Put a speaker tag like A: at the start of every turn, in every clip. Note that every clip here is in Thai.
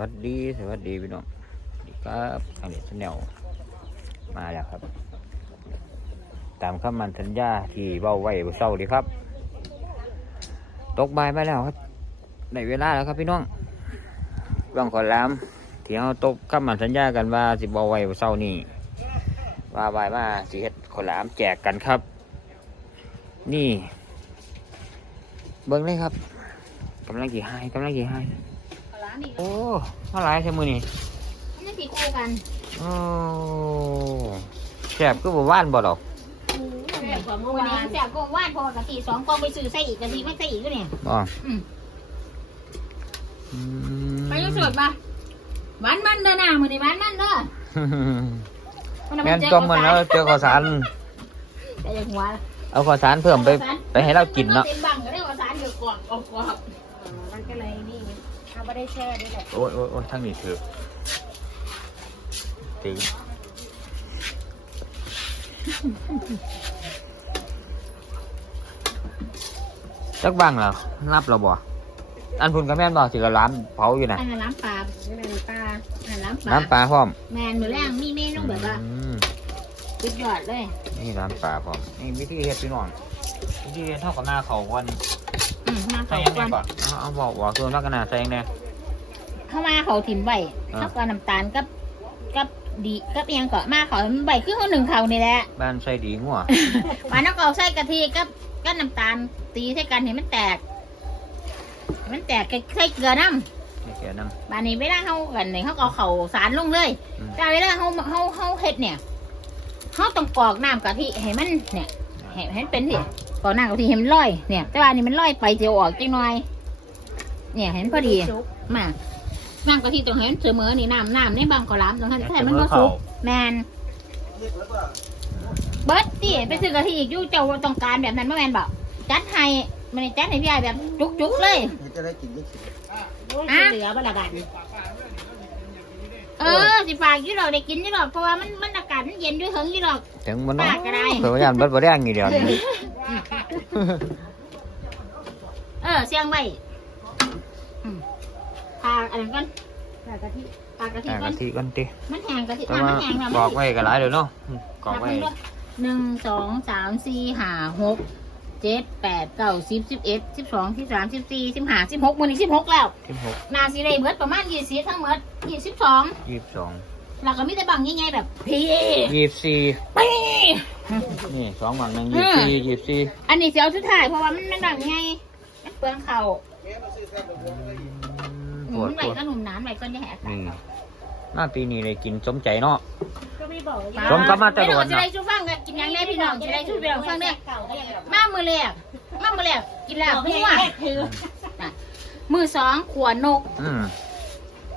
A: วัสดีสวัสดีพี่น้องดีครับทางเด็กชแนลมาแล้วครับ ตามคำมันสัญญาที่เบ้าไว้เมื่อเช้าดีครับ ตกบ่ายมาแล้วครับในเวลาแล้วครับพี่น้องเรื่องขอลามที่เราตกคำมันสัญญากันว่าสิเบ้าไว้เมื่อเช้านี่ว่าบ่ายมาสิเฮ็ดขอลามแจกกันครับ นี่ เบิ้งเลยครับกำลังกี่ห้กำลังกี่ห้
B: ร้านนี้
A: โอ้มาหลายใช่มือนี่
B: ไม่ตีคู่กัน
A: โอ้แสบก็บ่ว่านบ่ดอก
B: แซ่บกว่าเมื่อวานแซ่บกว่าว่านพอกะทิสองกองไปซื้อใส่อีกกะทิไม่ใส่อีกก็เนี่ย
A: บ่
B: อืม
A: อืม
B: ไปยุ่งสุดปะหวานมันเด้อนะมือนี้หวานมันเด้อ
A: แม่นต้มมันแล้วเจอข้าวสาร
B: แต่ยังหัว
A: เอาข้าวสารเพิ่มไปไปให้เรากินเนาะ
B: เต็มบังก็ได้ข้าวสารเดือดกรอบกรอบกรอบมันก็เลยนี่ เอาไม่ได้แช่ด้วยแหละ
A: โอ้ยโอ้ยโอ้ยทั้งนี้ถือตีจักบ้างแล้วนับเราบ่ อันพุ่นกับแม่นบ่สิกระล้ำเผาอยู่นะ
B: อันนั้นน้ำปลาอันนั้นปลาอันนั้นน้ำปลา
A: น้ำปลาพร้อม
B: แมนมือแรงมีเมนูแบบว่า
A: อืม
B: สุดยอดเลย
A: นี่น้ำปลาพร้อมนี่วิธีเฮ็ดพี่น้องวิธีเฮ็ดเท่ากับหน้าเขาก่อน
B: อืมมา
A: ใส่
B: เขา
A: ยังไง
B: ก่อน
A: ก่อนเอาเอาบอกบอกส่วนมากกันนะใส่ยังไง
B: เข้ามาเขาถิ่มใบ
A: อ่า
B: เข้ากับน้ำตาลกับกับดีกับเอียงเกาะมาเขาใบคือเขาหนึ่งเขานี่แหละ
A: บ้านใส่ดีงัว
B: หวานแล้วก็เอาใส่กะทิกับกับน้ำตาลตีใส่กันเห็นมันแตกให้มันแตกใส่เกลือน้
A: นี่แกน้ำ
B: บานนี้เวลาเขากันเนี่ยเขาก็เอาเขาสารลงเลย
A: อืม
B: แต่เวลาเขาเขาเขาเฮ็ดเนี่ยเขาต้องกรอกน้ำกะทิให้มันเนี่ย ให้ให้มันเป็นสิกรอกน้ำกะทิให้มันลอย เนี่ย แต่ว่าอันนี้มันลอยไปเจียวออกจังหน่อย เนี่ยเห็นพอดี มาน้ำกะทิต้องให้มันเสมอนี่น้ำน้ำในบางกะลามต้องให้ำให้มันก็สุกแมนเบิร์ดตีไปซื้อกะทิอีกอยู่เจ้าต้องการแบบนั้นเมื่อแมนบอกจัดให้มันจัดให้พี่ใหญ่แบบจุกๆเลย
C: จะได้กินได้สิ
B: อะ
D: เหลือบัลบัน
B: เออสิฝากอยี่ดอกได้กินอยี่ดอกเพราะว่ามันมันอากาศมันเย็นด้วยเถิงอยี่ดอก
A: ถึงมันเนาะ
B: ปากก็ได้
A: เผื่อยันเบิดบ่ได้อย่างนี้เดียวนี่
B: เออเสียงไว้อืมทาอะไรก่อน
D: แต่กะทิ
B: ทากะทิ
A: อะ
B: ก่อกะน
A: ทิก่อนติ
B: มันแห้งกะทิ
A: แต่
B: น้ำ
A: ว่า
B: มันแห้งแล้ว
A: บอกไว้ก็หลายเดี๋ยวเนาะอืมกรอกไว้
B: หนึ่งสองสามสี่ห้าหก เจ็ดแปดเก้าสิบสิบเอ็ดสิบสองสิบสามสิบสี่สิบห้าสิบหกวันนี้สิบหกแล้ว
A: สิบหก
B: นาซีเลยเบิดประมาณยี่สิบทั้งหมดยี่สิบสอง
A: ยี่สิบสอง
B: แล้วก็มีแต่บังยังไงแบบพี่
A: ยี่สิบสี่
B: ปี
A: นี่สองหวังหนึ่งยี่สิบสี่ยี่สิบสี่
B: อันนี้เสียวชุดถ่ายเพราะว่ามันมันบังยังไงมันเปลืองเข่า
A: อืม
B: ห
A: ป
B: นุ
A: วด
B: นไหว
A: ปวด
B: ก็หนุนหนานไหวก็จะแหก
A: นี่ มาปีนี้เลยกินสมใจเนาะ
D: ก็ไม่บอกว่า
A: ผมก็มาแต่
B: ไม่
A: โด
B: ต้
A: น
B: จะ
A: น่ะ
B: ได้ชูฟังกันกินยังได้พี่น้องจะได้ชูไปลองฟังเนี่ย
D: เก่าก็ยังแบบ
B: มามือแรกมามือแรกกินลาบ
D: บอก
B: หั
D: ให้
B: ว
D: แรกคือ
B: มือสองขวานก
A: อืม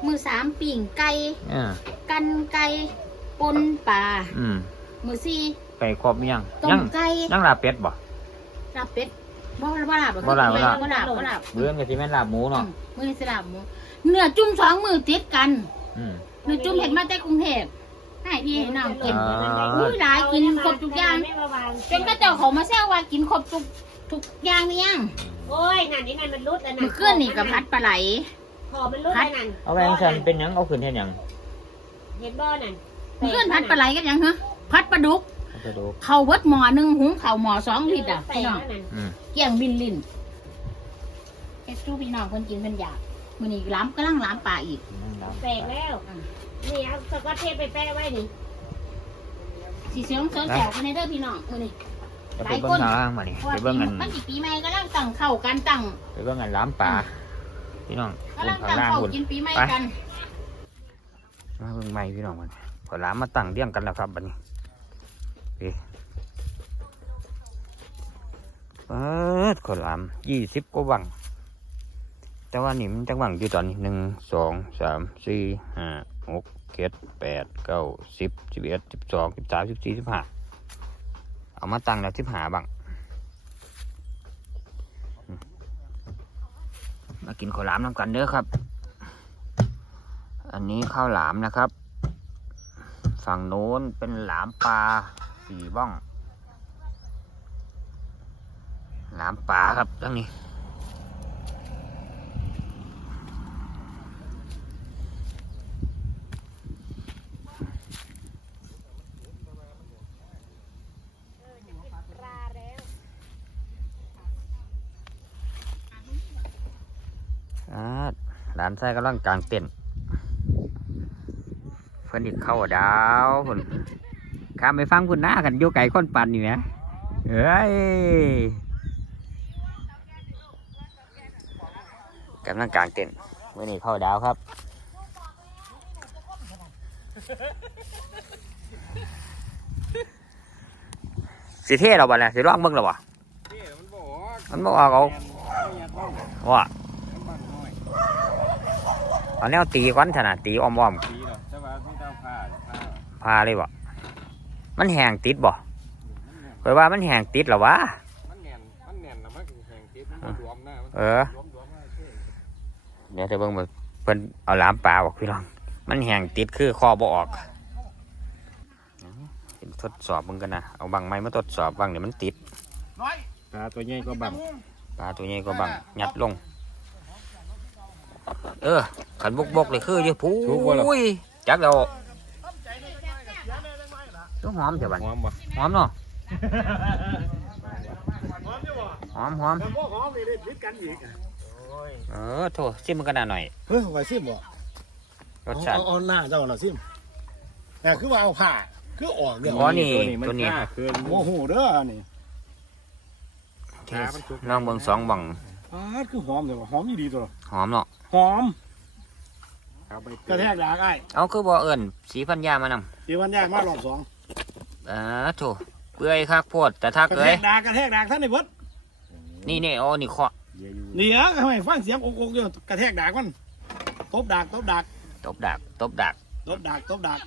B: มือสามปิ่งไก่
A: อ่า
B: กันไก่ปนปลา
A: อืม
B: มือสี่
A: ไก่ครบยัง
B: ต้
A: ยั
B: ม
A: ง
B: ไก่
A: ยังลาบเป็ดบ่
B: ลาบเป็ดบ่บ่ลาบ
A: บ่ลาบบ่ลาบ
B: บ่ลาบบ่ลาบ
A: เบื้องกับที่แม่นลาบหมูเนาะ
B: มือสลับหมูเนื้อจุ่มสองมือติดกัน
A: อืม
B: เนื้อจุ่มเห็ดมาแต่กรุงเทพให้พี่ให้น้องกิน
A: อ่า
B: อุ้ยหลายกินครบทุกอย่าง
D: ไม่มาวาง
B: จนก็เจ้าเขามาแซวว่ากินครบทุกทุกอย่างนี่ยัง
D: โอ้ยนั่นนี่นั่นมันรุดอันนั้น
B: มือเคลื่อนนี่กับพัดปลาไหล
D: คอมันรุดอันนั้น
A: เอาไปยังสันเป็นหยังเอาขึ้นเฮ็ดหยัง
D: เห็นบ่อนั่น
B: มือเคลื่อนพัดปลาไหลกันยังฮะพัดปลาดุก
A: เอาไปดู
B: เขาเวิดหมอหนึ่งหุงเขาวหมอสองลิตรอะ
D: แต
B: พี่
D: ก
B: น้อง
D: อันนั้น
A: อืม
B: เกี่ยงบินลินเฮ็ดสู้พี่น้องคนกินเป็นอยากมือนี้ล้ำก็ลังล้ำปลาอีก
A: นั่งน้ำ
D: แตกแล้ว นี่เอาสกอตเทปไปแปะไว้นี่
B: สีเสียงเสียงแถวกันในเด้อพี่น้องมือนี้
A: จะไปเบิ้งทางล่างมานี่
B: เพราะ
A: ไป
B: ว่า
A: เบิ้ง
B: ปี
A: กัน
B: มันสิปีใหม่ก็ลังตั้งเข้ากันตั้ง
A: ไปเบิ้งกันล้ำปลาพี่น้อง
B: ก็
A: เบิ้
B: ลั
A: ง
B: ง
A: ข้าง
B: ตั้ง
A: ล่าง
B: เข้า
A: คุณ
B: กินปีใหม่
A: ไป
B: กัน
A: มาเบิ้งใหม่พี่น้องมันพอล้ำมาตั้งเรียงกันแล้วครับบัดนี้นี่เปิดขอล้ำยี่สิบกว่าวังแต่ว่านี่มันจังหวังอยู่ตอนนี้หนึ่งสองสามสี่ห้า หกเจ็ดแปดเก้าสิบสิบเอ็ดสิบสองสิบสามสิบสี่สิบห้าเอามาตั้งแล้วสิบห้าบังมากินข้าวหลามน้ำกันเด้อครับ อันนี้ข้าวหลามนะครับ ฝั่งโน้นเป็นหลามปลาสี่บ้อง หลามปลาครับตั้งนี้ หลานชายกำลังกลางเต็นท์เพิ่นอีกเข้าดาวพุ่นข้ามไปฟังพุ่นหน้ากันอยู่ไก่ก้นปันอยู่นะเอ้ยกำลังกลางเต็นท์มื่อนี้เข้าดาวครับสิเท่เราบ่เนี่ยสิร้องเบิ่งเราบ่
E: เท่มันบอกว่า
A: มันบ่ออกเอา
E: แมนไม่ยัดบ้อง
A: ว่า
E: มันบ้างน้อย
A: เอาแนวตีก้อนถนัดตีอ้อม
E: ดีหรอกแต่ว่าที่เจ้าผ้าผ้า
A: ๆพาเลยบ่มันแหงติดบ่เพราะว่ามันแหงติดเหรอวะ
E: มันแน่นมันแน่นแล้วมันแข็งติดมันรวมหน้ามัน
A: เออ
E: รวมรวมมาเท่
A: เดี๋ยวจะเบิ่งมาเพิ่นเอาหลามปลาบอกพี่น้อง มันแหงติดคือคอบ่ออกทดสอบมึงกันนะเอาบังไม้มาทดสอบบังเนี่ยมันติด
E: ปลาตัวใหญ่ก็บัง
A: ปลาตัวใหญ่ก็บังยัดลง เออขันบกบกๆเลยคือเดี๋ยวพู้ยจักเราต้องหอมเถอะบัด
E: หอมบ่
A: หอมเนาะหอมหอม
C: แต่พวกหอมนี่ได้พิษกันอีก
A: เออโถชิมมันกันหน่อย
C: เฮ้ยไว้ซิมบ่
A: รสชาติ
C: เอาเอาหน้าเจ้าน่ะซิมแต่คือว่าเอาผ้าคือออกเนี่ย
A: อ๋อนี่
E: มั
A: ตัวนี้
E: กล้าเกิน
C: โอ้โหเด้อนี่
A: เทสน้องเบิ่งสองบัง
C: อ่าคือหอมเลยว่ะหอมอีดีตัว
A: หอมเนาะ
C: หอม
E: เอาไป
C: กระแทกดากไอ้
A: เอาคือบ่เอิ้นสีพันยามานำ
C: ที่วันยากมารอบสอง
A: เออโถเปื่อยคักโพดแต่ถ้าก
C: ระ
A: เอ้
C: แท
A: ย
C: กดากกระแทกดากท่านในเบิด
A: นี่นี่โอ้นี่เคาะ
E: เยอะอยู่
C: นี่เหรอทำไมฟังเสียงอกอกอยู่กระแทกดากมันตบดากตบดาก
A: ตบดักตบดัก
C: ตบดากตบดาก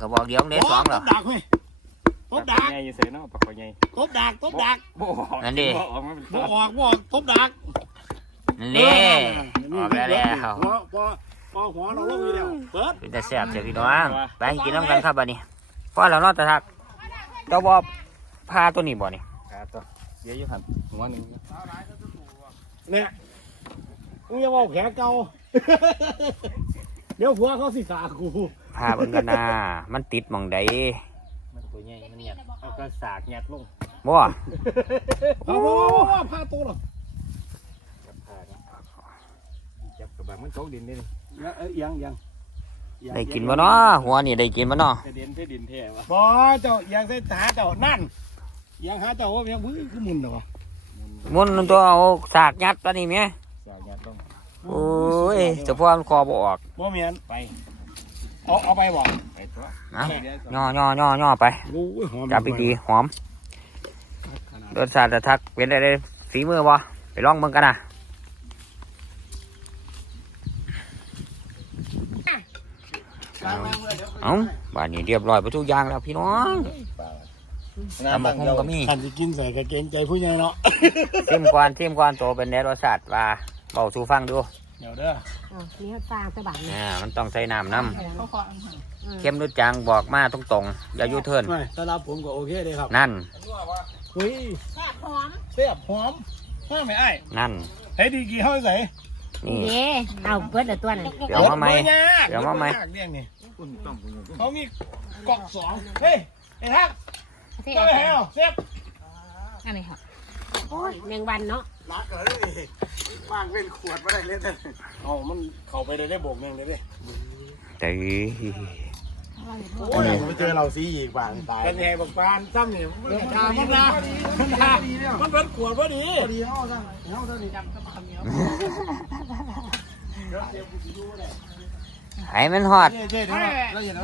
A: กระบอกเดียวเด้สองเหรอ
C: ตบดากเฮ้ย ตบดาก
E: ใหญ่อยู่เสยเนาะปลาคอใหญ่
C: ตบดากตบดาก
E: บ่ออก
A: นั่นดิ
E: บ่ออกมาเป็น
C: บ่
E: ตัว
C: ออกบ่ออกตบดาก
A: นี่ออกแล้วแล้ว
C: พอพอพอหัวเราลงอยู่แล้วเปิด
A: เป็นแต่แซ่บเสียพี่น้องไปกินน้ำกันครับบัดนี้พอแล้วเนาะแต่ทักเจ้าบ่พาตัวนี้บ่นี่
E: ขาตัวเยอะอยู่ครับหัวหนึ่ง
C: เนี่ยมึงอย่าบอกแขกเก่าเดี๋ยวผัวเขาสิขากู
A: พาเบิ่งกันนะมันติดหมองใด
E: มัน ตัวใหญ่มันหยัดเอากระสากหยัดลง
A: บ่
C: เอาบ่พาตัวหรอ
E: จับขาเนาะจับกระบังมันตกดินนี่
C: เอ้ยยังยัง
A: ได้กินบ่เนาะหัวนี่ได้กินบ่เนาะ
E: กระเด็นที่ดินแท้วะ
C: บ่เจ้ายังใส่หาเจ้านั่นยังหาเจ้าว่าเพียงพื้นคือมุนเหรอวะ
A: มุนตัวเอาสากยัดปะนี่แม่
E: สากหยัดลง
A: โอ้ยเฉพาะมันคอบ่ออก
C: บ่เมียน
E: ไป
C: เอาเอาไปบ่
E: ไปตัว
A: นะย่อย่อย่อย่อไป
C: โอ้ยหอม
A: จับดีๆหอมรสชาติแต่ทักเป็นได้ฝีมือบ่ไปลองเบิ่งกันนะเอ้าบ้านนี้เรียบร้อยไปทุกอย่างแล้วพี่น้องตำบักหุ่งก็มี
C: ขันจะกินใส่กระเกรงใจผู้ใหญ่เนาะ
A: ซิมก่อนซิมก่อนโตเป็นแนวรสชาติว่าเบาสู่ฟังดู
C: เดี๋ยวเด้อ
D: อ๋อนี่เขาสร้างสบาย
A: อ่ามันต้องใส่น้ำน้
D: เขาขอำ
A: เข้มรุดจังบอกมาตรงๆอย่ายูเทิร์น
C: ไม่สำหรับผมก็โอเคเลยครับ
A: นั่น
C: เฮ้ย
D: แซ่บหอม
C: เสียบหอมห้าไม่ไอ้
A: นั่น
C: เฮ้ยดีกี่เฮ้ยใส่
A: นี่
D: เย่เอาเบิดละตัวนั้น
A: เดี๋ยวมาไหม
C: ยาก
A: เดี๋ยวมาไหม
C: ยกเรื่องนี่เขามีกล่องสองเฮ้ยไอ้ทัก
D: เสีย
C: เจ้าไปไหนอะเสียบ
D: อันนี้ค่ะโอ้ยแมงวันเนาะ
C: รักเลย ว่างเล่นขวดไม่ได้เล่นเลยเอามันเข้าไปได้ได้โบกเองเลยดิ
A: แต่
C: โอ้ยไปเจอเราซีอีกบ้านตายเป็นไงบักบานซ้ำเนี่ยมันด่ามันนะมันด่ามันเป็นขวดพอดีพอดีเอาซะเอาซะนี่จำสบายเนี่ย
A: ให้มันหอด
C: เจ๊เจ๊เดี๋ยวเราอย่า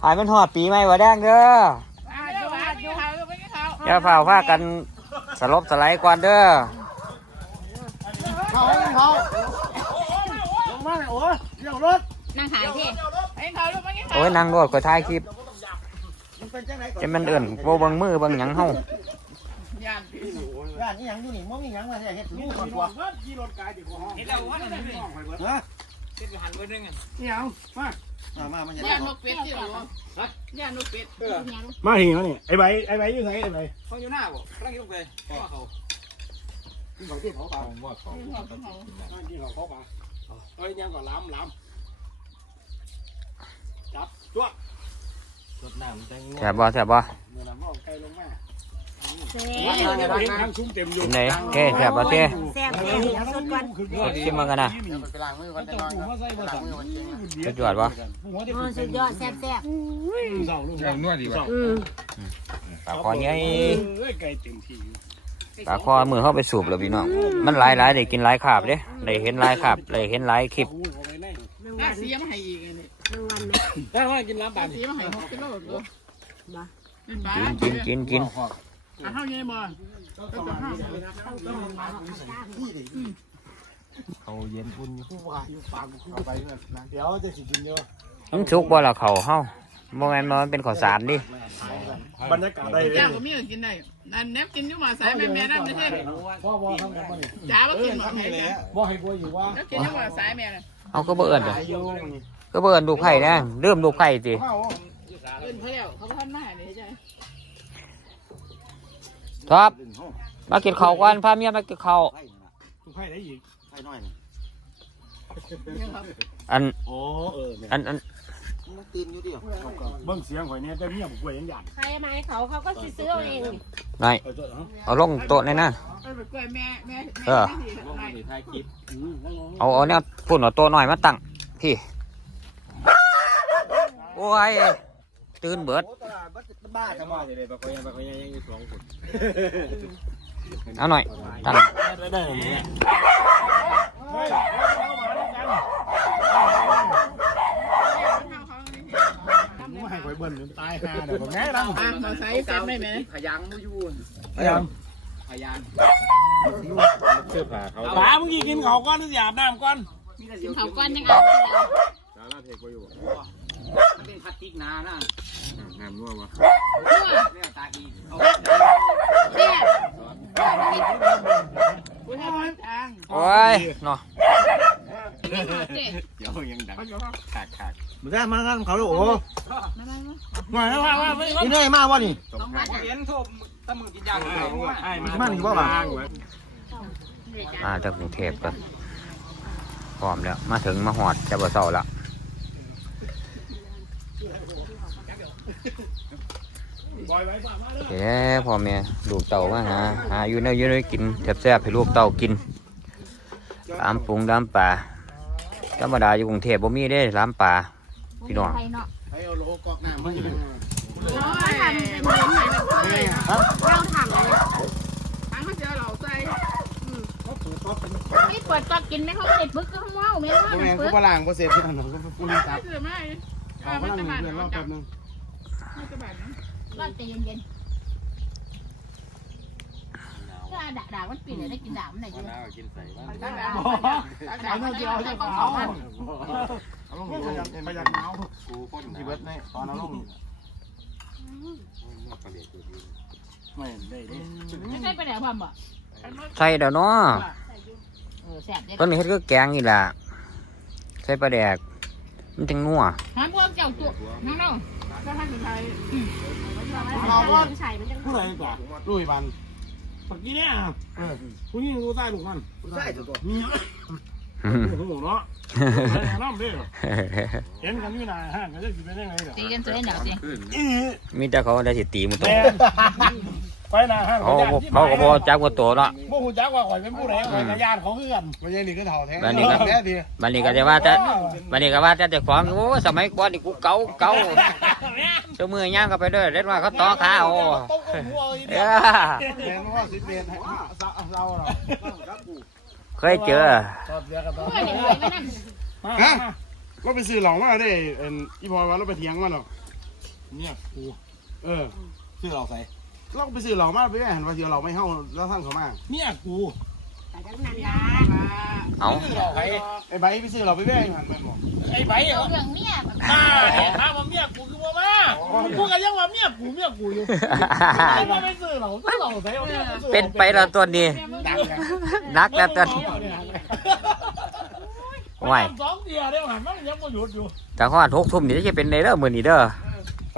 C: เอา
A: ให้มันหอดปีใหม่หัวแดงเด้ออย่าเฝ้าพากันสลบสไลด์ก่อนเด้อ
C: เขาเขาลงมาเลยโอ้ยเดี๋ยวรถ
F: นั่งขายที่
A: โอ้ยนั่งรถก็ถ่ายคลิป
C: มันเป็นจังไหนก่อน
A: จะมันเอื่นโบเบังมือเบังหยังเฮา
C: ย่านนี่ยังอยู่นี่มันมียังมาเฮ็ดลูกก่อนกว่าขี่รถกายติดห้องเฮ็ดแล้วว่านั่นนี่ห้องไปเบิดฮะเฮ็ดหันเบิดนึงอะนี่ยังมามามามันจะ
F: ย่านนกเป็ดที่หรอย่านนกเป็ด
C: มาหิวนี่ไอ้ใบไอ้ใบอยู่ไหนไอ้ใบ
E: เขาอยู่หน้าบ่กำลังลงไปพ่อเขา
C: ที่เขาที่เขาปลา
E: ผมว่าเขา
C: ที่เขาเขาปลาเอ้ยยังก่อนล้ำล้ำจับจ้วง
E: รดน้ำแต่ง
A: แซ่บบ่แซ่บบ่
C: เดี๋ยวน้ำเอาไก่ลงมา
D: แซ่
C: เห็นทางซุ้มเต็มอยู่
A: เป็นไงแค่แซ่บบ่เต้
D: บแซ่บแซ่บเดี๋ยวสดก่อน
A: สดชิมมากันนะ
G: ไปล้างมือก่อนจะนอนก่อนล้างมือก่อน
A: สุดยอดวะ
D: อ๋อสุดยอดแซ่บแซ่บ
C: ลองนวดดีกว่า
D: อืม
A: ปลาคอใหญ่
C: เอ้ยไก่เต็มที่
A: ปลาคอมือเข้าไปสูบแล้วพี่น้อง มันหลายหลายได้กินหลายขาบเด้ได้เห็นหลายขาบได้เห็นหลายคลิป
D: แมง
F: น่า
D: วัน
F: เสียมาให้อีกอันนี้
D: แมงวันไหม
C: ได้ว่ากินน้ำปลา
F: เสียมาให้หกกิโลตัว
D: บ่
F: เป็นบ้า
A: กินกินกินกิน
F: อะเท่าไงบ่
G: เอาเย็นคุณอยู่คู่ว่าอยู่ปากคู่ไปเดี๋ยวจะสิกินเยอะ
A: มันสุกบ่ละเขาเฮาบ่แม่นว่ามันเป็นข้าวสารดิ
G: บรรยากาศได้เลย
F: เจ้าก็มีกินได้ นั่นแนบกินอยู่มาสายแม่แม่นั่นไม่ใช่
G: พ่อพ่อทำกันมานี่
F: จ้าว่ากินหมดไหน
G: แห
F: แม่
G: ละบ่ให้บัวอยู่ว่า
F: แล้วกินอยู่มาสายแม่เลย
A: เอาก็บ่เอิ้นเด้อ
G: อายุนี่
A: ก็บ่เอิ้นลูกไผ่นะเริ่มลูกไผ่สิ
G: ข้าว
F: เอิ้นเขาแล้วเขาพันมาให้ใช่
A: ครับมากินข้าวก่อนพาเมียมากินข้าว
C: ทุกให้ได้อีก
G: ไข่น้อย
A: อัน
C: โอ้เออเนี่ย
A: อันอัน
G: มันตื่นอยู่ดิ
C: เบิ้งเสียงข่อยเนี่ยแต่เมียผมป่วยยังหยาด
D: ใครมาให้เขาเขาก็สิซื้อเอาเอง
A: นาย
C: เอาเถอะเนาะ
A: เอาลงโต๊ะหน่อยนะ
F: เออไปกล้วยแม่แม่
A: เออ
F: แม่ที่
C: ถ่ายคลิป
A: เอาเอาเนี่ยพุ่นเอาโต๊ะหน่อยมาตั้งพี่ โอ้ย ตื่นเบิด
G: บ้าจังวะ
C: เลยปคอยปลาคอยยังอยู่สองคน
A: เอาหน่อยตั้ง
C: ได้ได้แบบนี้
F: เขา
C: ไม่ให้ข่อย เบิ้ลตายห่าเดี๋ยวผมแง่ดัง
F: อะมาใส่แซ่บได้ไหม
C: พยางไม่ยุ่นพยางพยางเสื้อผ้าเขาปลาเมื่อกี้กินเขาก้อนนึกหยาบน้ำก้อน
F: กินเขาก้อนยังเอา
C: สาราเทกอยู่
E: เป็นพลาสติกหนานะ
C: น้ำนัววะ
E: เนี่ยตาอีกเอา
F: แซ่บอุ้ยให้ทาง
A: โอ้ยเนาะ
F: นี่หมดเจ๊
C: เดี๋ยวยังดังขาดขาด
G: มึงได้มางานเขาลูกโอ้
F: มามามา
C: หน่อยนะว่าว่าไม่
G: นี่ได้มาวะนี่
C: ตกขาด
E: เห็นทุบตะมือกินยาง
C: ไอ้มัน
G: มันอยู่บ่บ้าง
A: มาจากกรุงเทพกันพร้อมแล้ว มาถึงมาหอดจะบ่เศร้าละเฮ้พ่อแม่ลูกเต่ามาหาหาอยู่ในอยู่ในกินแซ่บๆให้ลูกเต่ากินลามปรุงลามป่า ธรรมดาอยู่กรุงเทพบ่มีเด้ลามป่าพี่น้อง
B: ใครเนาะ
G: ให้เอาโลกอกน้ำมาอยู่
F: โอ้ยเป็นเหมือนเหมือนเลย
D: เราทำเลย
F: ทางเขาเจอเราใส่
B: นี่เปิดก็กินไหมเขาไม่ได้ปึกก็เขาเมาไม่ว่า
G: แม่
B: ปึ
G: กู
B: ก
G: ฝรั่งกูเสพที่ถนนกูกูนี่จับ
F: เสือไม่ไม่
G: รั่ง
F: ตะ
G: เพื่อ
F: น
G: รอบแป๊บนึง
F: ไม่ตะบันนะ
B: ร้อนใจเย็นๆ ถ้าด่าด่ามันปีนเลยได้กินด่ามันไหนอยู่
C: กินใส่บ้าง
F: ตะบันตะบัน
G: เอาเดียวเอา
F: ตะ
G: เดียว
F: บัน
G: เอา
F: เอา
G: เอาลงพยักพยักเมา
C: กูคน
G: ที่เบิร์ดในตอนเอาลงไม่ได้ดิ
B: ไม่ใช่ไปไหนพ่อมบ่
A: ใส่เดี๋ยวเนาะ
B: เออแซ่บเด็ด
A: ต้นนี้เฮ็ดก็แกงนี่ล่ะใส่ปลาแดกมันจังนัว
B: หาพวกเจ้าตัวน้องน้อง
F: ก็ท่านสุดท้าย
D: เราว่าใส่มันจะ
C: ผู้ใดกว่า
G: ลุยมัน
C: ปักกี้เนี่ยผู้หญิงรู้ใต้ลูกมัน
G: ใช่ตัว
C: มีโอ้โหเนาะน้ำเด้อเห็นกันอยู่นานห้างกันจะสิเป็นยังไงเด้อ
B: ตีกันสวยหน่อยสิ
A: มีแต่เขาได้สิตีมือตก
C: ไปนาห้าง
A: เขาก็เขาก็บอกจักว่าโตเนาะ
C: บ่ฮู้จักว่าข่อยเป็นผู้ใดข่อยกระยานเขาคือกัน
G: ไม่ใช่นี่ก็เท่าแท้
A: บ้านนี้ก็
G: แท้ดี
A: บันนี้ก็จะว่าแต่บันนี้ก็ว่าแต่เจ้าของโอ้สมัยก่อนนี่กูเก่าเก่าเจ้ามือย่างเข้าไปเด้อเด็ดว่าเขาต่อขาโอ้
C: ต้องกับหัวอี
A: เอ
C: เดีย
A: อ
G: แทนว่าสิบเมตรเราเรา
A: เคยเจอ
C: ตอบเสียกันต่อ
B: เพื่อนหน่อยไม่นั่น
C: ฮะเราไปซื้อเหล่ามาได้เอ็นอีพอยว่าเราไปเถียงมันหรอกเนี่ยกูเออ
G: ชื่อเราใส่
C: เราไปซื้อเหล่ามาไปแม่หันว่าเดี๋ยวเราไม่เฮาแล้วท่านเขามาเนี่ยกู
D: แต่ทั้งนั้นนะ
A: เอา
C: ไอ้ไอ้ใบไปซื้อเราไปแม่หันแม่บอกไอ้ใบเหรอ
B: เรื่องเนี้ย
C: มาถามว่าเมียกูคือว่ามากูก็ยังว่าเมียกูเมียกูอยู่ไอ้มาไปซื้อเหล่าซื้อเหล่าใส่เอาเนี่ย
A: เป็นไปแล้วตัวนี้
C: ดัง
A: นักแล้วตัวนี้ไหว
C: สองเดียวเดี๋ยวหันมันยังไม่หยุดอยู่
A: แต่ข้อทุกทุ่มนี่จะเป็นในเด้อมือนี่เด้อ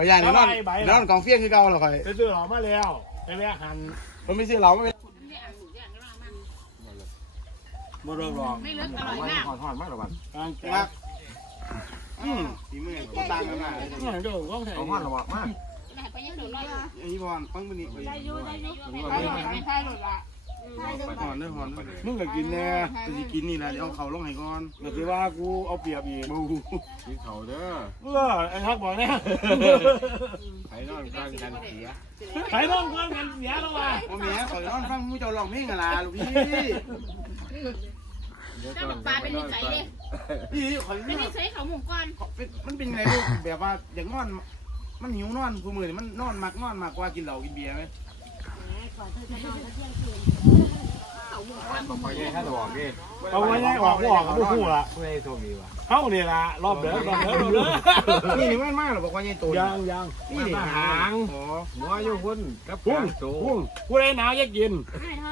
G: เขาย่างนี่นอนนอนกองเฟี้ยงคือเก่าเหรอคอย
C: ไปซื้อเหล่ามาแล้วไปแม่หัน
G: มันไม่ซื้อเราไม่
C: บ่เริ่มหรอก
F: ไม่ลึกอร่อยมาก
G: ขอทอดมากหรอวัน
C: กลางแจ้
G: รั
C: ง
G: กอืมฝีมือต่างกันมาก
C: เดี๋ยวก็แทง
G: ขอทอดหรอวะมาก
B: ให้ไปยังโดนร้อย
G: ไอ้บอลฟังมันนี่ไป
D: ได้อยู่ได้อยู่
F: ใช่หลุดไม่ใช่หลุดละ
G: ไป หอนเด้อหอนมึงก็กินแน่จะสิกินนี่แหละเดี๋ยวเอาเขาลงให้ก่อนก็สิว่ากูเอาเปรียบอีกบูกินเขาเด้อเออไอ้ฮักบอกแน่
E: ไผ่นอนฟังกันเสีย
C: ใครต้องเงินกันเสียแล้วว่ะ
G: พ่อแม่ขอยนอนฟังมูเจ้าร้องเพลงกันล่ะลูกพี่
B: เจ้าปลาเป็นนิสัยเด้
G: พี่ข่อย
B: เป็น
G: นอ
B: นิ
G: น
B: สัยเขาหมุ่งก่อน
G: เป็นมันเป็นไงลูกแบบว่าอย่างนอน มันหิวนอนผู้มือนี่มันนอนมักนอนมากกว่ากินเหล้ากินเบียร์ไหม
D: ก่อนเธอจะนอนก็เที่ยงคืน
E: บอกไปยังถ้าจะบอกดิ
C: เอาไว้ได้ออกก็ออกกับผู้ละ
E: ผู้ใดโชคดีวะ
C: เข้านี่ละรอบเด้อรอบเด้อรอบเด้อ
G: นี่นี่มันมากหรอบอกว่าใหญ่โต
C: ยังยัง
G: นี่นี่
C: หาง
G: อ๋อ
E: หัวอยู่พุ่นกับ
C: พุ่ง
E: โต
C: พุ่งผู้ใดหนาวอยากกิน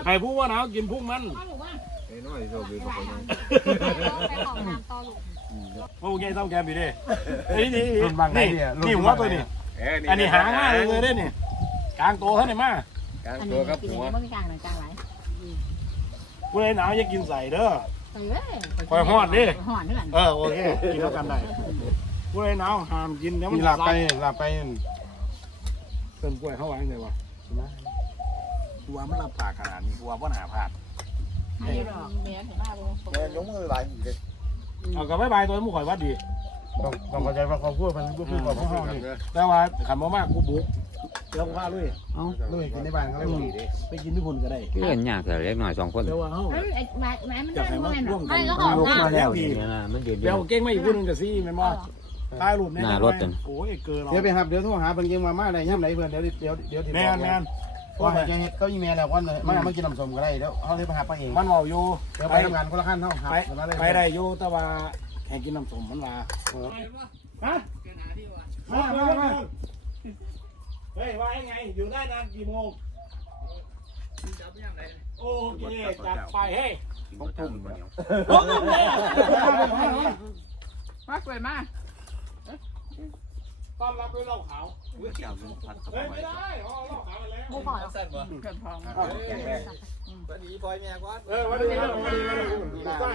C: ให้ผู้ว่าหนาวกินพุ่งมัน
E: ไอ้น้อยโชคดีบอกไปยัง
D: ไปของน้ำต่อลูก
C: โอ้ยต้องแกบีเด้นี่นี่นี่นี่หัวตัวนี้
E: เอ้ย
C: อันนี้หางง่ายเลยเด้นี่กลางโตเท่าไหร่มา
E: การ
B: อัน
E: ตั
B: นี้
E: วกับ
B: กิน
E: หัว
B: ไม่มีกลางหนังกลางไหล
C: ผู้ใดหนาวอยากกินใส่เด้อ
B: เอ้ย
C: คอยฮอดดิ
B: หอดนี่กัน
C: เออโอเคกินแล้วกันได้ผู้ใดหนาวห้ามกินเดี๋ยวมัน
G: นี่หลับไปหลับไป
C: เติมกล้วยเข้าวางเลยวะกูว่ามันรับปากขนาดนี้กูว่าบ่หนาพลาด
B: ไม่ได้หรอกเมียเห็นหน้าบ่
G: แม่ยกมือไหลอีกเลย
C: เอากับบายบายตัวมุข่อยวัดดี
G: ต้องต้องเข้าใจว่าเขาพูดมันพูดพูดกับพวกเขานี่
C: แต่ว่าขันมามากกูบุก เดี๋ยวว่าลุย
G: ลูกกินในบ้านเขาเลย
C: ไปกินที่พุ่นก็ได้
A: เพื่อนยากแต่เล็กหน่อยสองคน
C: เดี๋ยวว่าเฮ้า
B: เอ้ยไอ้แม่แม่มัน
C: จะ
B: ได้
C: ให้
B: บ่
C: มัน
B: แม่น
C: ร่วม
B: ไม่
C: กัน
B: ก็หอม
C: ลุก
B: นะ
C: มาแล้วพี่
A: เนี่ยนะมันยืนอ
C: เดี๋ย
A: ยู่
C: วเก่งมาอีกพุ่นนึงจะซี่แม่นบ่ตายรูปเนี่ย
A: หน้ารถนั่น
C: โอ้ยเกินเรา
G: เดี๋ยวไปหับเดี๋ยวโทรหาเพิ่นเกมมาม่าได้ย่ำไหนเพิ่นเดี๋ยวเดี๋ยวเดี๋ยว
C: แมนแมน
G: ว่าให้เฮ็ดเขาอีเมลแล้วก่อนเลยมามากินน้ำส้มก็ได้เดี๋ยวเขาเลยไปหาไปเอง
C: มันบอกอยู่
G: เดี๋ยว
C: ไป
G: ไปทำงานคนละขั้นเนาะครับ
C: ไปไปได้อยู่แต่ว่าให้กินน้ำส้มมันว่าฮะมามามา เฮ้ยว่ายังไง อยู่ได้นานกี่โมง โอเคจัดไปเฮ้ย
E: ต้องทุ่มมาเนี่ย
C: โอ้โห
F: มากเลยมาก
C: ต้อนรับด้วยเหล้าขาว
E: เมื่อกี้มันพัดเข้า
C: เฮ้ย
E: ไป
C: ไม่ได้เอาเหล้าขาวมาแล้ว
B: บ่พอหรอก
F: เกินพอง
E: วันนี้พอยแม่ก่อน
C: เออวันนี้วันนี้วันนี้ลูกไส้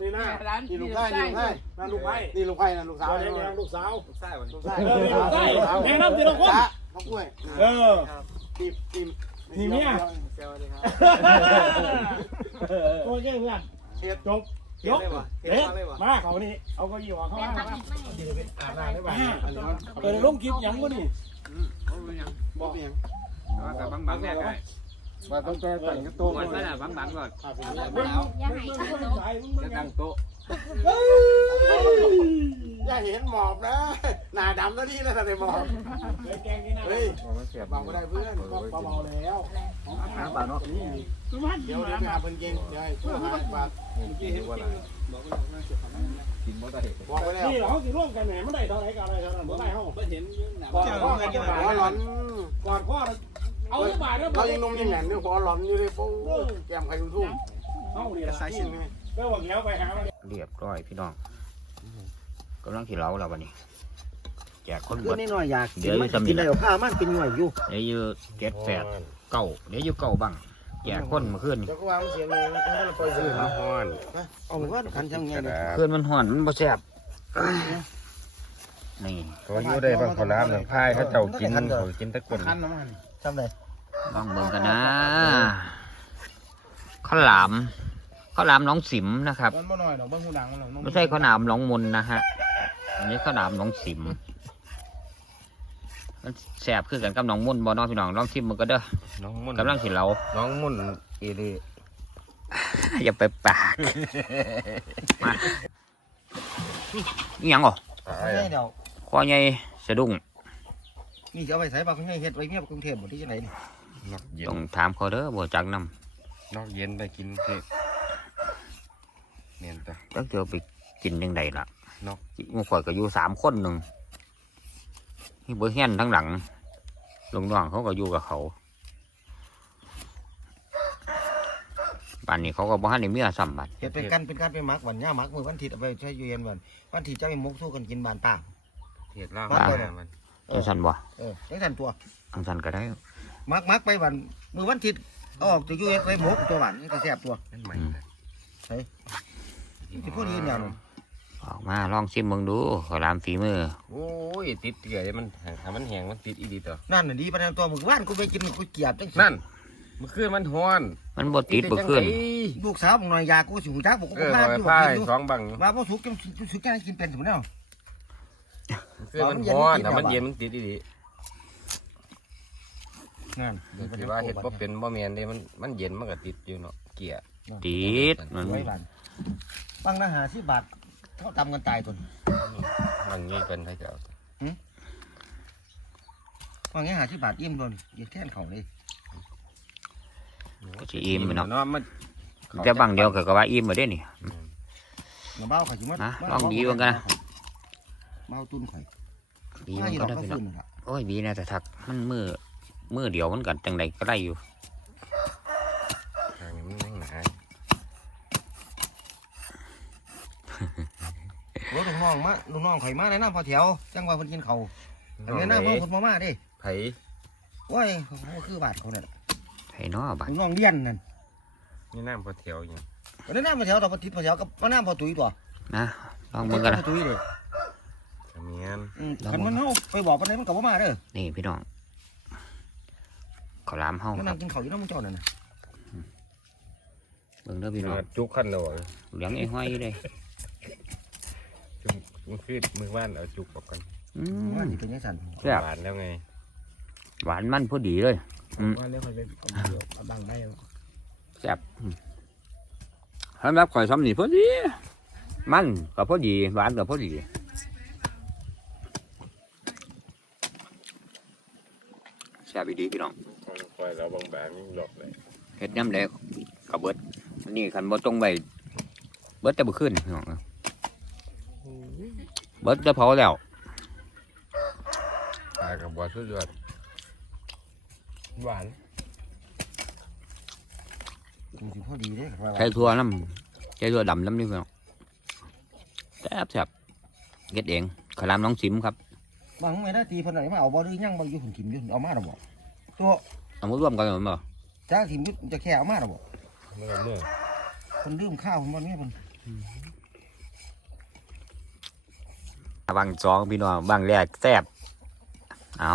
C: นี่นะ
F: ร้าน
G: นี่ลูกไส้นี่ลูกไส้
C: นั่นลูกไส้
G: นี่ลูกไส้นะลูกสาว
C: วันนี้ลูกสาว
E: ใช่วันนี้
G: ลูกไส้
C: เออลูกไส้แนะนำทีละคน
G: เขากล้วย
C: เออ
G: ตีมตีม
C: นี่เมีย
E: เซลล์เลยครับ
C: ตัวแก่เพื่อน
G: เฮ็ด
C: จบ ยกเด็ดมาเขานี่เอาเก็ยี่หัวเข้ามาอาบน้ำได้ป่ะเออลงคลิปยังวะนี่
G: บอกยัง
E: กับบางบางแม่ได้
G: ว่าต้องแต่แต่งกระโต
E: ตัวมันน่ะบางบางก่อน
D: อย่าให้ตั้งโต๊ะ
E: จะตั้งโต๊ะ
G: อย่าเห็นหมอบนะ หน้าดำแล้วนี่นะแต่หมอบ
C: แกงนี่นะ
G: เฮ้ย
E: มันเสียบ
G: บังไม่ได้เพื่อน
C: เบาๆแล้ว
E: น้ำเปล่าเนาะ
G: เดี๋ยวเดี๋ยวไปหาเพิ่นเก่งเดี๋ยวให้ช่วยหาบาท
E: กินว่าอะไรกินบ่ได้
G: บอกไว้แล้ว
C: นี่เขาสิร่วมกันแหมไม่ได้เท่าไหร่กันอะไรเท่านั้นไม่ได้เขาก่อนข้อกันจะ
G: หัวร้อน
C: ก่อนข้อเอาสบายแล้ว
G: เรายังนมยังแหนเนี่ยหัวร้อนอยู่เลยโป้แก้มไข่ทุ่ม
C: เอาเดี๋ยวก็บอกแล้วไปหา
A: เรียบร้อยพี่น้องกำลังขี่เล้าแล้ววันนี้แจกคน
G: คื
A: เบิ
G: อ
A: ด
G: นี่หน่อยอยาก
A: เดี๋ยวอยู่ตำหนิ
G: กินอะไรผ้ามันเป็นหน่วยอยู่
A: เดี๋ยวอยู่เจ็ดแปดเก้าเดี๋ยวอยู่เก้าบ้างแจกคนเมาขึ้น
G: เดี๋ยวก็วางเสียงเลยมันก็ปล่อยเสียง
E: มาฮ้อน
G: เอาว่าคันจังเงี้ยเลย
A: ขึ้นมันห่อนมันบ่แซ่บนี่
E: เขาอยู่ได้บางคนน้ำหนึ่งพายเขาเจ้ากินเขากินตะกุน
G: คันน้ำมันทำไร
A: ลองเบิ่งกันนะข้าวหลาม ข้าวหลามน้องสิมนะครับ
G: มันบ่หน่อยหรอกบ้างหูดังมันหรอก
A: ไม่ใช่ข้าวหลามน้องมนนะฮะอันนี้ข้าวหลามน้องสิมมันแซ่บคือกันกับน้องมนบ่เน้องพี่น้องลองชิมมันก็เด้อ
E: น้องมุ่น
A: กำลังสิเรา
E: น้องมุ่นเอเด
A: อย่าไปปากมานี่หยังอะ
G: ไม่ใช่เดี๋ยว
A: คอใหญ่สะดุ้ง
G: นี่จะเอาไปใส่บักให้เฮ็ดไว้เมียกรุงเทพหมดที่จะไหนนี่
E: นอกเย็น
A: ต้องถามเขาเด้อบ่จักนำ
E: นอกเย็นไปกินเค้ก เนียนแต่
A: จักเดี๋ยวไปกินยังไงล่ะ
E: เนาะ
A: มื่อก่อนก็อยู่สามคนหนึ่งนี่เบอร์เฮียนทั้งหลังลุงน้องเขาก็อยู่กับเขาบ้านนี้เขาก็บ้านในเมียซ้ำบัด
G: เฮ็ดเป็นกันเป็นกันเป็นมักวันย่ามักมือวันทิศเอาไปใช้อยู่เย็นวันวันทิศจะไปมุกสู้กันกินบานป้า
E: เทียดล่าง
G: บ้า
E: มัน
A: จังสันบ่
G: เออจังสันตัว
A: จังสันก็ได้
G: มักมักไปวันมือวันทิศออกจะอยู่เฮ็ดไว้หมกตัวหวานนี่ก็แซ่บตัว
E: นั่นใหม่
G: ที่พูดยืนยาวหน่อย
A: อออกมาลองชิมเบิ่งดูขอลามฝีมือ
E: โอ้ยติดเกลือมันถ้ามันแห้งมันติดอีดีต่อ
G: นั่นน่ะดีปานนั้นตัวมึงว่านกูไปกินกูเกลียบจังสิ
E: นั่นเมื่อคืนมันฮ้อน
A: มันบ่ติดบ่ขึ้น
G: ลูกสาวมึงหน่อยยากูสิหูจักบอกกู
E: เออ
G: พา
E: ลอย
G: อยู่
E: ผ้า
G: กินอยู่
E: สองบัง
G: ว่าบ่สุกจังสุกจังกินเป็นสมมุติเนาะ
E: เมื่อคืนมันฮ้อนถ้ามันเย็นมันติดอีดี
G: นั่น
E: ถือว่าเฮ็ดบ่เป็นบ่แม่นเด้มันมันเย็นมันก็ติดอยู่เนาะเกลือ
A: ติดมัน
G: ไว้ บ้านบังละ50บาทเท่าตำกันตายตัว
E: มันนี่เป็นให้เจ้า
G: ว่างี้50บาทอิ่มโดนอย่าแท่นเขาเลย
A: ก็สิอิ่มเนาะ
E: เนาะมัน
A: จะบังเดียวก็ก็ว่าอิ่มบ่ได้นี่
G: มาเบ้าข่อยสิมา
A: นะลองดีเบิ่งกันนะ
G: เบ้าตุ้นข่อย
A: บี
G: มา
A: มัน
G: อยู่
A: ก็
G: ดอก
A: ได้
G: ก็
A: พี่น้อง
G: ฟื้นล่ะ
A: โอ้ยบีนะแต่ทักมันมือมือเดียวมันกันจังใดก็ได้อยู่
E: ทางนี้มันยังหนา
G: โอ้ลูก น้องมาลูกน้องข่อยมาแนะนำพอแถวจังว่าเพิ่นกินข้าวแต่แนะนำเพิ่นเพิ่นบ่มาเด้
E: ไผ
G: โอ้ยเขาคือบาทเขาเนี่ย
A: ไผเนาะบัด
G: ลูกน้องเรียนนั่น
E: นี่น้ำพอแถวอย่าง
G: แนะนำพอแถวดอกพอติดพอแถวกับมาแนะนำพอตุ้ยตัว
A: นะลองเบิ่งกันนะ
G: พอตุ้ยเด้
E: เมียน
G: อืมคันมันเฮาไปบอกปานใดมันก็บ่มาเด้อ
A: นี่พี่น้องขอลามเฮา
G: แนะ
A: ครับ
G: นำกินข้าวอยู่นำมึงเจ้านั่นน่ะ
A: เบิ่งเด้อพี่น้อง
E: จุกขั้นเลย
A: เหลืองไอ้ห้อยอยู่เลย
E: จุก มันคือมือว่านเอาจุกออกกัน
A: อื
G: ว่ามสิเป็นจังซั่น
A: แซ่บ
E: หวานแล้วไง
A: หวานมันพอดีเลย
C: ว่าเดี๋ยวค่อยไปเอาเดี๋ยวเอาบังได้
A: แซ่บอืมสำหรับข่อยซ้ำนี่พอดี มันก็พอดี หวานก็พอดีแซ่บอีดีพี่น้อง
E: คอยเราบางๆนี่หลอกเลย
A: เฮ็ดย่ำแลกกระเบิดอันนี่คันบ่ตรงไปเบิดแต่บ่ขึ้นพี่น้องเอ้ย เบิดจะเผาแล้ว
E: ปลากับบัวสุดยอดหวาน
G: กินสิพอดีเด้อว่า
A: ใช้ทั่วน้ำใช้ทั่วดำน้ำนี่พี่น้องแซ่บแซ่บเฮ็ดเองขลามน้องสิมครับ
G: บางไม่ได้ตีเพิ่นอะไรมาเอาบ่หรือยังบ่อยู่หุ่นถิ่มอยู่เอามาดอกบ่ตัว
A: เอามาร่วมกันเหมือนบ่
G: จ้าถิ่มอยู่จะแค่เอามาดอกบ่
E: เมื่อเมื่อ
G: เพิ่นลืมข้าวเพิ่นบ่มีเพิ่น
A: บางจองพี่น้องบางแรกแซ่บเอา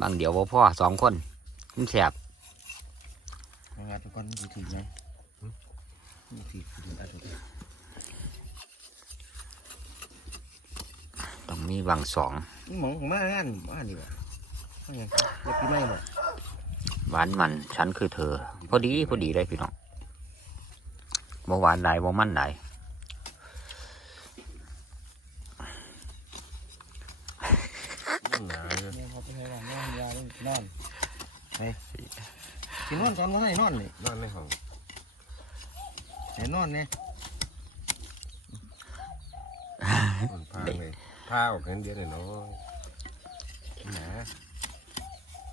A: บางเดี๋ยวบ่พ่อสองคนมันแซ่บ
G: เอางานทุกคนมันสิถึงไหมมันสิถึงอันนี้
A: ต้องมีบางสอง
G: หมองมางานมาดีกว่าว่าหยังอยากกินไหมบ่
A: หวานมันฉันคือเธอ พอดีพอดีเลยพี่น้องบ่หวานหลายบ่มันหลาย
E: หนาเลย
C: เนี่ยเขาไปให้ว่านอน ยาเล่นนอน
G: สินอนตอนบ่ให้นอนนี่
E: นอนในห้อง
G: ให้นอนเนี่ย
E: มันพาเลยพาออกเงินเดือนหน่อยหนา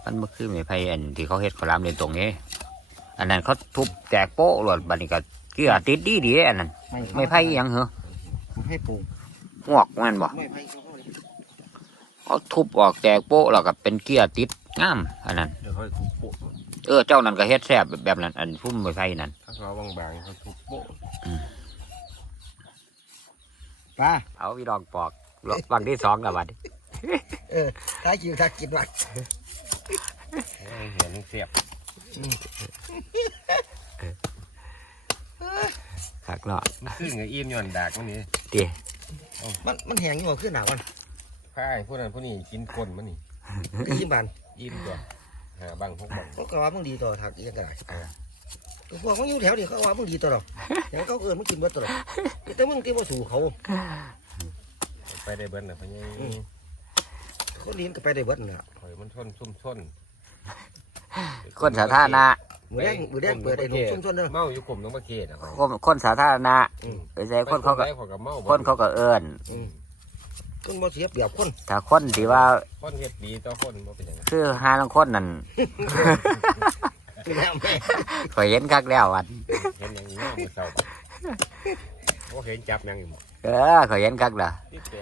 A: มันบ่คือไม้ไผ่อันที่เขาเฮ็ดขาวหลามเรียนตรงนี้อันนั้นเขาทุบแตกโป๊ะหลดบัดนี้ก็เกลือติดดีดีๆอันนั้น
G: ไม่
A: ไม้ไผ่อิหยังเหรอ
G: ไม่ให้ปลูก
A: งอกมันบ่
G: ไม่ไผ่เขาเอาเลย
A: เขาทุบออกแตกโป๊ะแล้วก็เป็นเกลือติด งามอันนั้น
E: เดี๋ยวเขาทุบโป๊ะ
A: เออเจ้านั่นก็เฮ็ดแซ่บแบบนั้น อันพุ่มไม้ไผ่นั่น
E: ถ้าเขาบางๆเขาทุบโป๊ะ
G: ปลา
A: เอาพี่ดองปอกลบวังที่สองกับบัดนี้
G: เออถ้ากินถ้ากินว่า
E: เห็นเสียบ
A: คักเนาะ
E: ขึ้นกับอิ่มย้อนดากมันนี่
A: ติ
G: มันมันแห้งอยู่บ่ขึ้นหนามัน
E: พายพวกนั้นพวกนี้กินก้นมันนี่
G: กินบาน
E: อิ่มตัวหาบังพวกบัง
G: เขาก็ว่ามึงดีต่อถักอีกก็ได้ก็พวกมึงอยู่แถวนี้เขาก็ว่ามึงดีต่อดอกแต่เขาเอิ้นมึงกินเบิดต่อดอกแต่มึงที่บ่สู่เขา
E: ไปได้เบิ้ลนะพะเนี่ย
G: เขาเลี้ยงก็ไปได้เบิดนั่นล่ะ
E: หอยมันชนซุ่มชน
A: คนสาธารณะ
G: มือแรกมือแรกเปิดไอ้หนุ่มซุ่มๆเด้อ
E: เมาอยู่กลุ่มน้องประเกศอะ
A: คนคนสาธารณะ
G: อืม
A: ไปใส่คนเขาก็
E: คนกับเมา
A: คนเขาก็เอิ้น
G: คนบ่เสียเปรียบคน
A: ถ้าคนที่ว่า
E: คนเฮ็ดดีต่อคนบ่เป็นยังไง
A: คือหาลังคนนั่น
G: คือแล้วแม่
A: ข่อยเห็นคักแล้วอัน
E: เห็นอย่างนี้มือเศร้าว่าเห็นจับยังอยู่
A: เออข่อยเห็นคักล่ะ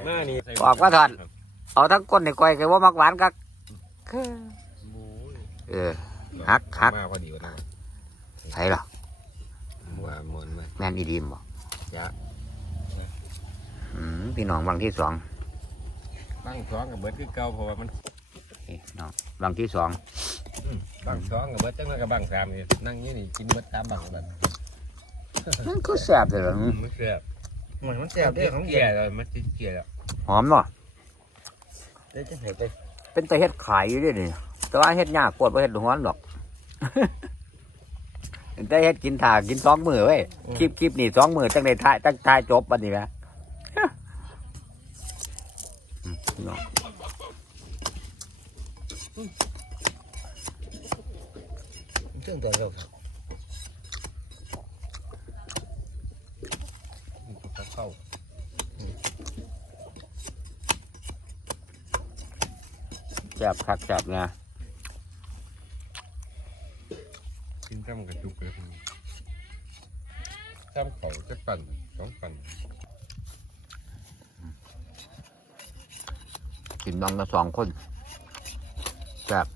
E: หน้านี่
A: บอกว่าถอดเอาทั้งก้นในก้อยก็ว่ามักหวานคักเออฮักฮัก
E: มาพอดีวันนั้น
A: ใช่หรอ
E: ว่ามวนมา
A: แม่นอีดีมบ่
E: จ้ะ
A: อืมพี่น้องวังที่สอง
E: บังสองกับเบิดคือเก่าเพราะว่ามัน
A: นี่พี่น้องวังที่สอง
E: บังสองกับเบิดจังเลยกับบังสามนี่นั่งอยี่นี่กินเบิดตามบังแบบ
A: มันก็แซ่บเลยล่ะอืม
E: มันเสียบ
G: เหมือนมันแซ่บเด้ของ
E: เก
G: เกี
E: ลี่
G: ย
E: ยเลยมันจะเกลี่ยแล้ว
A: หอมเนาะ
G: เด้จะเผ็ดไป
A: เป็นตะเฮ็ดขายอยู่เด้วยนี่แต่ว่าเฮ็ดยากกว่าบ่เฮ็ดฮ้อนหรอกแต่เฮ็ดกินถากินสองมือเว้ยคลิปคลิปนี่สองมือตั้งแต่ท้ายตั้งท้ายจบบัดนี้แหละอืม พี่น้อง
G: เครื่องตัวเราครับ
E: เข้าเข้า
A: แซ่บคักแซ่บนะ
E: กินจ้ำกระจุกเลยจ้ำเขาจะปั่นสองปั่น
A: กินน้องกันสองคนแซ่บ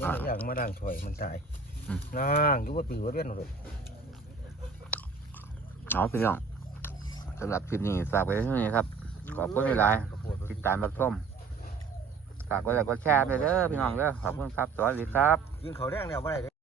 G: มันอยากมาด่างถอยมันตายนางดูว่าปีว่าเวียนเลย
A: เอาพี่น้องสำหรับคลิปนี้ฝากไว้เท่านี้ครับ ขอบคุณหลายๆติดตามรับชมฝากกดไลค์กดแชร์ไปเด้อพี่น้องเด้อขอบคุณครับสวัสดีครับ
G: กินเขาวแดงแล้วว่าไร